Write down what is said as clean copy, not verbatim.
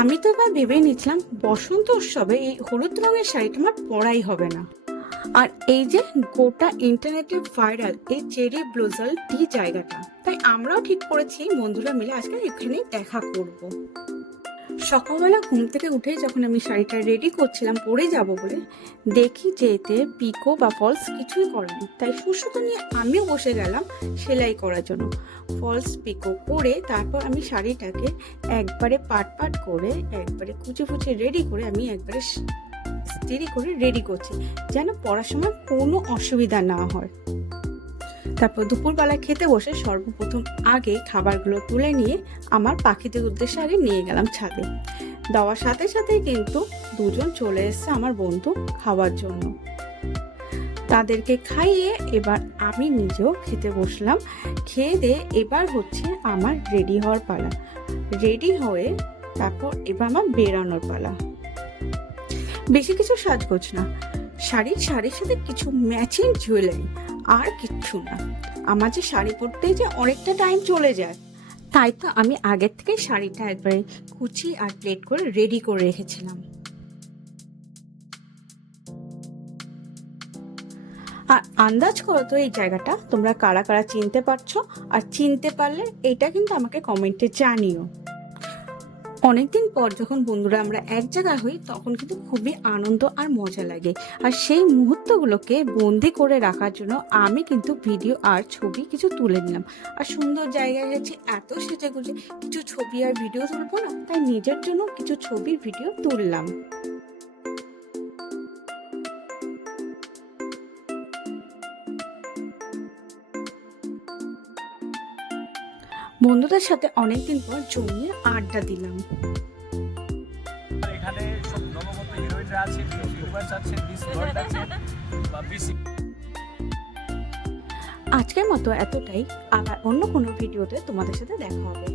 আমি তো এবার ভেবেই নিয়েছিলাম বসন্ত উৎসবে এই হলুদ রঙের শাড়িটা আমার পরাই হবে না। আর এই যে গোটা ইন্টারনেটে ভাইরাল এই চেরি ব্লুজল টি জায়গাটা, তাই আমরাও ঠিক করেছি বন্ধুরা মিলে আজকে এখানেই দেখা করব। সকালবেলা ঘুম থেকে উঠে যখন আমি শাড়িটা রেডি করছিলাম পরে যাব বলে, দেখি যে এতে পিকো বা ফলস কিছুই করেনি। তাই সুসুতো নিয়ে আমিও বসে গেলাম সেলাই করার জন্য। ফলস পিকো করে তারপর আমি শাড়িটাকে একবারে পাট পাট করে একবারে কুচি কুচি রেডি করে আমি একবারে ইস্ত্রি করে রেডি করছি, যেন পরার সময় কোনো অসুবিধা না হয়। তারপর দুপুরবেলা খেতে বসে সর্বপ্রথম আগে খাবারগুলো তুলে নিয়ে আমার পাখিদের উদ্দেশ্যে আগে নিয়ে গেলাম ছাদে। দেওয়ার সাথে সাথেই কিন্তু দুজন চলে এসছে আমার বন্ধু খাওয়ার জন্য। তাদেরকে খাইয়ে এবার আমি নিজেও খেতে বসলাম। খেয়ে দিয়ে এবার হচ্ছে আমার রেডি হওয়ার পালা। রেডি হয়ে তারপর এবার আমার বেরানোর পালা। বেশি কিছু সাজগোজ না, শাড়ির সাথে কিছু ম্যাচিং জুয়েলারি, আর কিচ্ছু না। আমার যে শাড়ি পরতেই যে অনেকটা টাইম চলে যায়, তাই তো আমি আগের থেকে শাড়িটা একবারে কুচি আর প্লেট করে রেডি করে রেখেছিলাম। আর আন্দাজ করো তো এই জায়গাটা তোমরা কারা কারা চিনতে পারছো, আর চিনতে পারলে এটা কিন্তু আমাকে কমেন্টে জানিও। অনেকদিন পর যখন বন্ধুরা আমরা এক জায়গায় হই তখন কিন্তু খুবই আনন্দ আর মজা লাগে। আর সেই মুহূর্তগুলোকে বন্দি করে রাখার জন্য আমি কিন্তু ভিডিও আর ছবি কিছু তুলে নিলাম। আর সুন্দর জায়গায় গেছি, এত সেজে গুজে কিছু ছবি আর ভিডিও তুলবো না, তাই নিজের জন্য কিছু ছবি ভিডিও তুললাম। বন্ধুদের সাথে অনেকদিন পর জমিয়ে আড্ডা দিলাম। এখানে সব নবগত হিরোইনরা আছেন, ইউটিউবার্স আছেন, মিস ওয়ার্ল্ড আছেন বা বিসি। আজকের মতো এতটাই, আবার অন্য কোনো ভিডিওতে তোমাদের সাথে দেখা হবে।